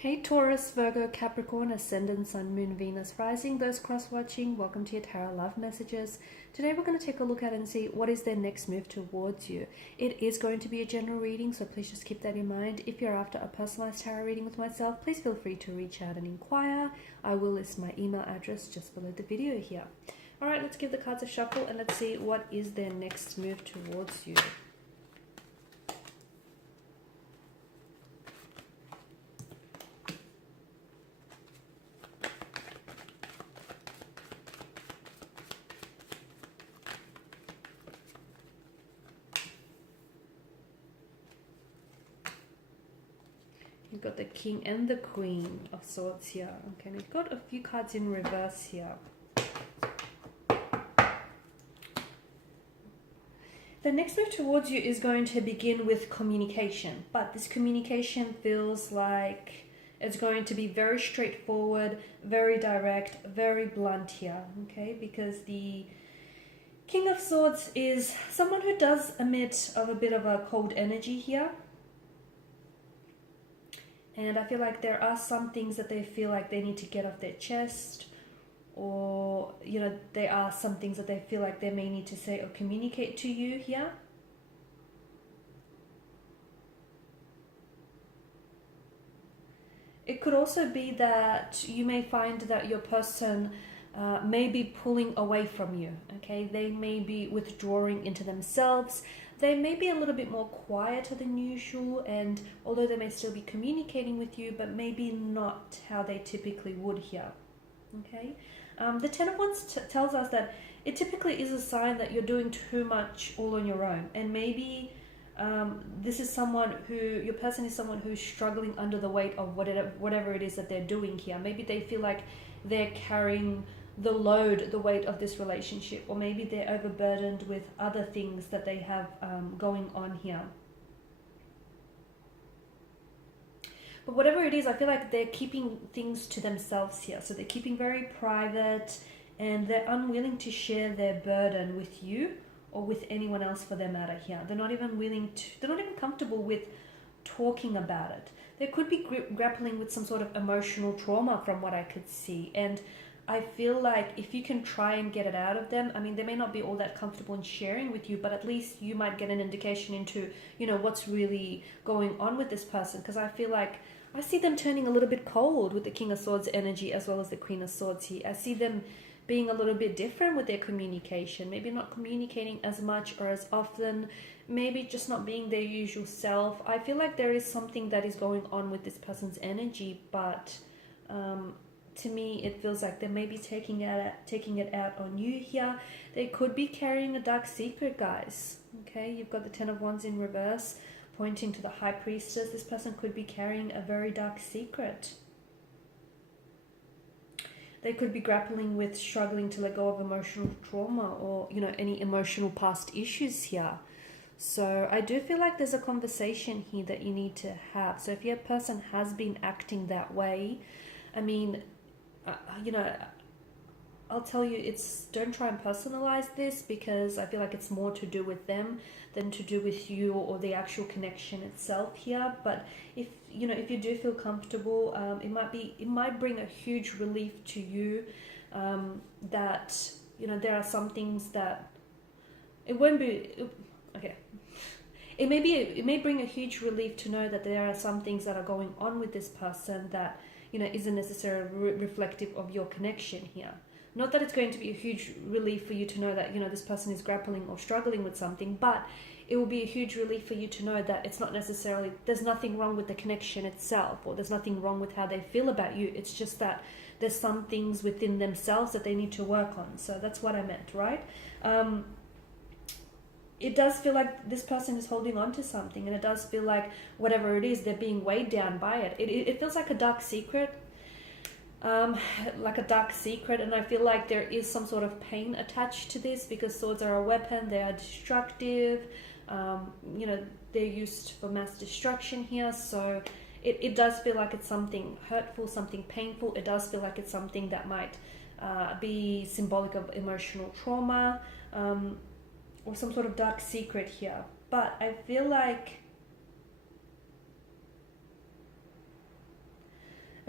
Hey Taurus, Virgo, Capricorn, Ascendant, Sun, Moon, Venus, Rising, those cross-watching, welcome to your Tarot Love Messages. Today we're going to take a look at and see what is their next move towards you. It is going to be a general reading, so please just keep that in mind. If you're after a personalized tarot reading with myself, please feel free to reach out and inquire. I will list my email address just below the video here. Alright, let's give the cards a shuffle and let's see what is their next move towards you. You've got the King and the Queen of Swords here. Okay, and you've got a few cards in reverse here. The next move towards you is going to begin with communication, but this communication feels like it's going to be very straightforward, very direct, very blunt here, okay? Because the King of Swords is someone who does emit of a bit of a cold energy here. And I feel like there are some things that they feel like they need to get off their chest, or, you know, there are some things that they feel like they may need to say or communicate to you here. It could also be that you may find that your person may be pulling away from you, okay? They may be withdrawing into themselves. They may be a little bit more quieter than usual, and although they may still be communicating with you, but maybe not how they typically would here, okay? The Ten of Wands tells us that it typically is a sign that you're doing too much all on your own, and maybe this is someone who, your person is someone who's struggling under the weight of whatever it is that they're doing here. Maybe they feel like they're carrying the load, the weight of this relationship, or maybe they're overburdened with other things that they have going on here. But whatever it is, I feel like they're keeping things to themselves here. So they're keeping very private, and they're unwilling to share their burden with you or with anyone else for their matter here. They're not even they're not even comfortable with talking about it. They could be grappling with some sort of emotional trauma from what I could see. And I feel like if you can try and get it out of them, I mean, they may not be all that comfortable in sharing with you, but at least you might get an indication into, you know, what's really going on with this person. Because I feel like I see them turning a little bit cold with the King of Swords energy as well as the Queen of Swords here. I see them being a little bit different with their communication, maybe not communicating as much or as often, maybe just not being their usual self. I feel like there is something that is going on with this person's energy, but to me it feels like they may be taking it out on you here. They could be carrying a dark secret, guys. Okay, you've got the Ten of Wands in reverse pointing to the High Priestess. This person could be carrying a very dark secret. They could be grappling with struggling to let go of emotional trauma, or, you know, any emotional past issues here. So I do feel like there's a conversation here that you need to have. So if your person has been acting that way, I mean, you know, I'll tell you, don't try and personalize this, because I feel like it's more to do with them than to do with you or the actual connection itself here. But if you do feel comfortable, it might bring a huge relief to you, that, you know, there are some things that it won't be okay. It may bring a huge relief to know that there are some things that are going on with this person that, you know, isn't necessarily reflective of your connection here. Not that it's going to be a huge relief for you to know that, you know, this person is grappling or struggling with something, but it will be a huge relief for you to know that it's not necessarily, there's nothing wrong with the connection itself, or there's nothing wrong with how they feel about you. It's just that there's some things within themselves that they need to work on. So that's what I meant, right? It does feel like this person is holding on to something, and it does feel like whatever it is, they're being weighed down by it. It feels like a dark secret. And I feel like there is some sort of pain attached to this, because swords are a weapon. They are destructive. You know, they're used for mass destruction here. So it does feel like it's something hurtful, something painful. It does feel like it's something that might be symbolic of emotional trauma, or some sort of dark secret here. But I feel like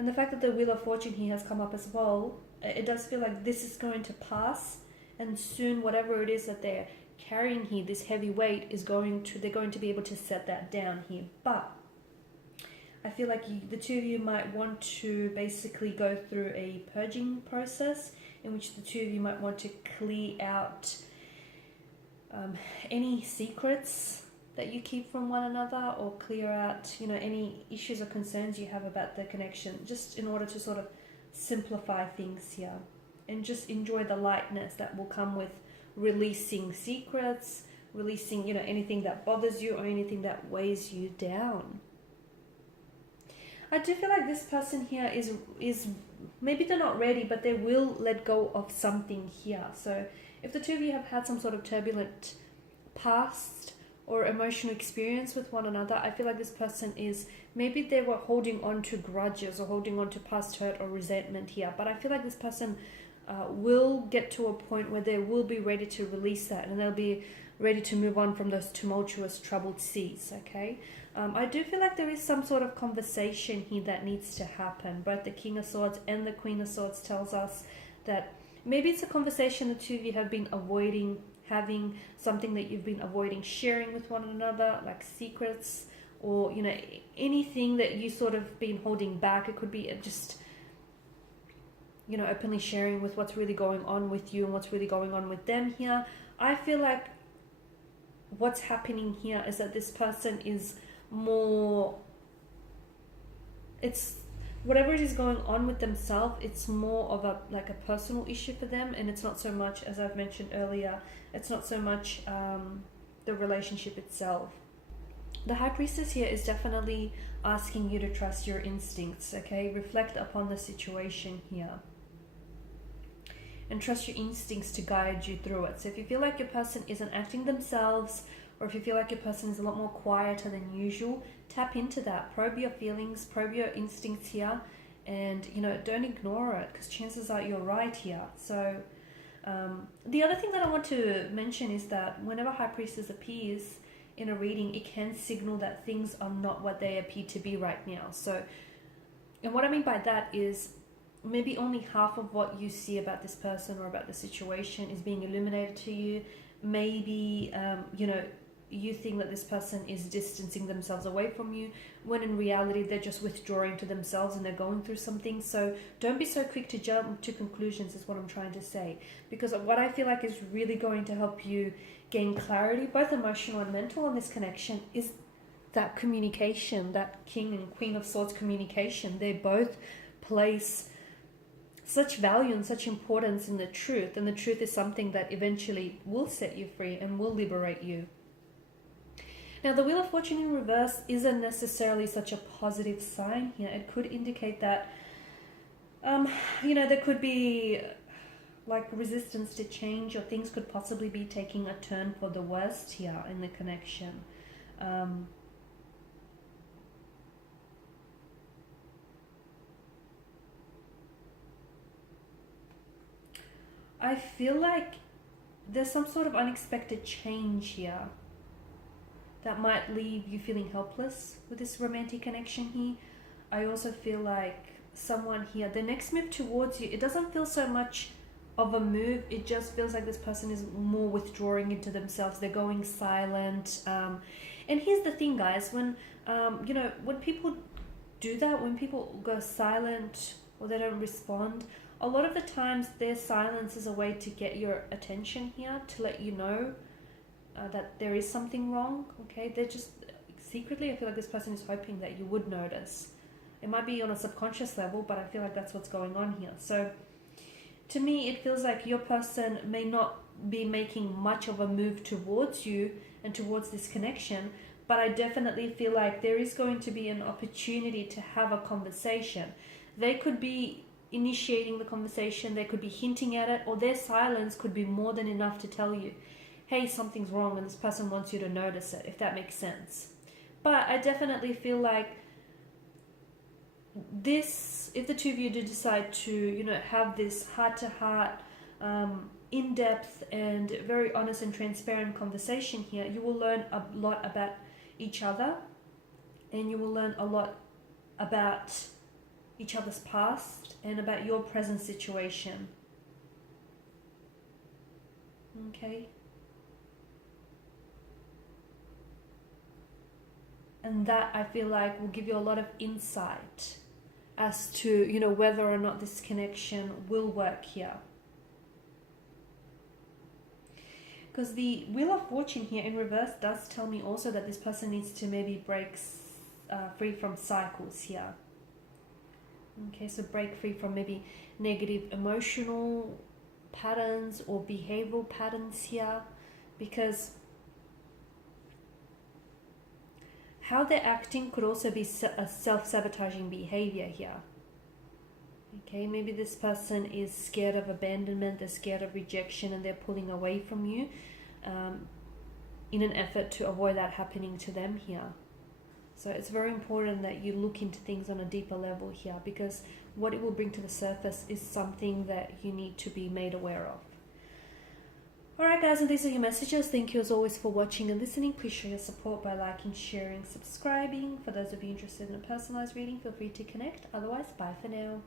And the fact that the Wheel of Fortune here has come up as well, it does feel like this is going to pass, and soon whatever it is that they're carrying here, this heavy weight, they're going to be able to set that down here. But I feel like the two of you might want to basically go through a purging process in which the two of you might want to clear out any secrets that you keep from one another, or clear out, any issues or concerns you have about the connection, just in order to sort of simplify things here and just enjoy the lightness that will come with releasing secrets, releasing, anything that bothers you or anything that weighs you down. I do feel like this person here is maybe they're not ready, but they will let go of something here. So if the two of you have had some sort of turbulent past or emotional experience with one another, I feel like this person maybe they were holding on to grudges or holding on to past hurt or resentment here. But I feel like this person will get to a point where they will be ready to release that, and they'll be ready to move on from those tumultuous, troubled seas, okay? I do feel like there is some sort of conversation here that needs to happen. Both the King of Swords and the Queen of Swords tells us that maybe it's a conversation the two of you have been avoiding having, something that you've been avoiding sharing with one another, like secrets, or, anything that you sort of been holding back. It could be just, openly sharing with what's really going on with you and what's really going on with them here. I feel like what's happening here is that this person is more, it's whatever it is going on with themselves, it's more of a personal issue for them, and it's not so much, as I've mentioned earlier, it's not so much the relationship itself. The High Priestess here is definitely asking you to trust your instincts, okay? Reflect upon the situation here and trust your instincts to guide you through it. So if you feel like your person isn't acting themselves, or if you feel like your person is a lot more quieter than usual, tap into that. Probe your feelings, probe your instincts here, and don't ignore it, because chances are you're right here. So the other thing that I want to mention is that whenever High Priestess appears in a reading, it can signal that things are not what they appear to be right now. So, and what I mean by that is maybe only half of what you see about this person or about the situation is being illuminated to you. Maybe you think that this person is distancing themselves away from you, when in reality they're just withdrawing to themselves and they're going through something. So don't be so quick to jump to conclusions, is what I'm trying to say. Because what I feel like is really going to help you gain clarity, both emotional and mental, on this connection is that communication, that King and Queen of Swords communication. They both place such value and such importance in the truth, and the truth is something that eventually will set you free and will liberate you. Now, the Wheel of Fortune in reverse isn't necessarily such a positive sign here. It could indicate that, there could be like resistance to change, or things could possibly be taking a turn for the worst here in the connection. I feel like there's some sort of unexpected change here that might leave you feeling helpless with this romantic connection here. I also feel like someone here, the next move towards you, it doesn't feel so much of a move. It just feels like this person is more withdrawing into themselves. They're going silent. And here's the thing, guys. When people do that, when people go silent or they don't respond, a lot of the times their silence is a way to get your attention here, to let you know that there is something wrong, okay? They're just secretly, I feel like this person is hoping that you would notice. It might be on a subconscious level, but I feel like that's what's going on here. So to me, it feels like your person may not be making much of a move towards you and towards this connection, but I definitely feel like there is going to be an opportunity to have a conversation. They could be initiating the conversation, they could be hinting at it, or their silence could be more than enough to tell you, hey, something's wrong, and this person wants you to notice it, if that makes sense. But I definitely feel like this, if the two of you do decide to, have this heart-to-heart, in-depth and very honest and transparent conversation here, you will learn a lot about each other, and you will learn a lot about each other's past and about your present situation. Okay. And that, I feel like, will give you a lot of insight as to, you know, whether or not this connection will work here. Because the Wheel of Fortune here in reverse does tell me also that this person needs to maybe break free from cycles here. Okay, so break free from maybe negative emotional patterns or behavioral patterns here, because how they're acting could also be a self-sabotaging behavior here. Okay, maybe this person is scared of abandonment, they're scared of rejection, and they're pulling away from you in an effort to avoid that happening to them here. So it's very important that you look into things on a deeper level here, because what it will bring to the surface is something that you need to be made aware of. Alright guys, and these are your messages. Thank you as always for watching and listening. Please show your support by liking, sharing, subscribing. For those of you interested in a personalized reading, feel free to connect. Otherwise, bye for now.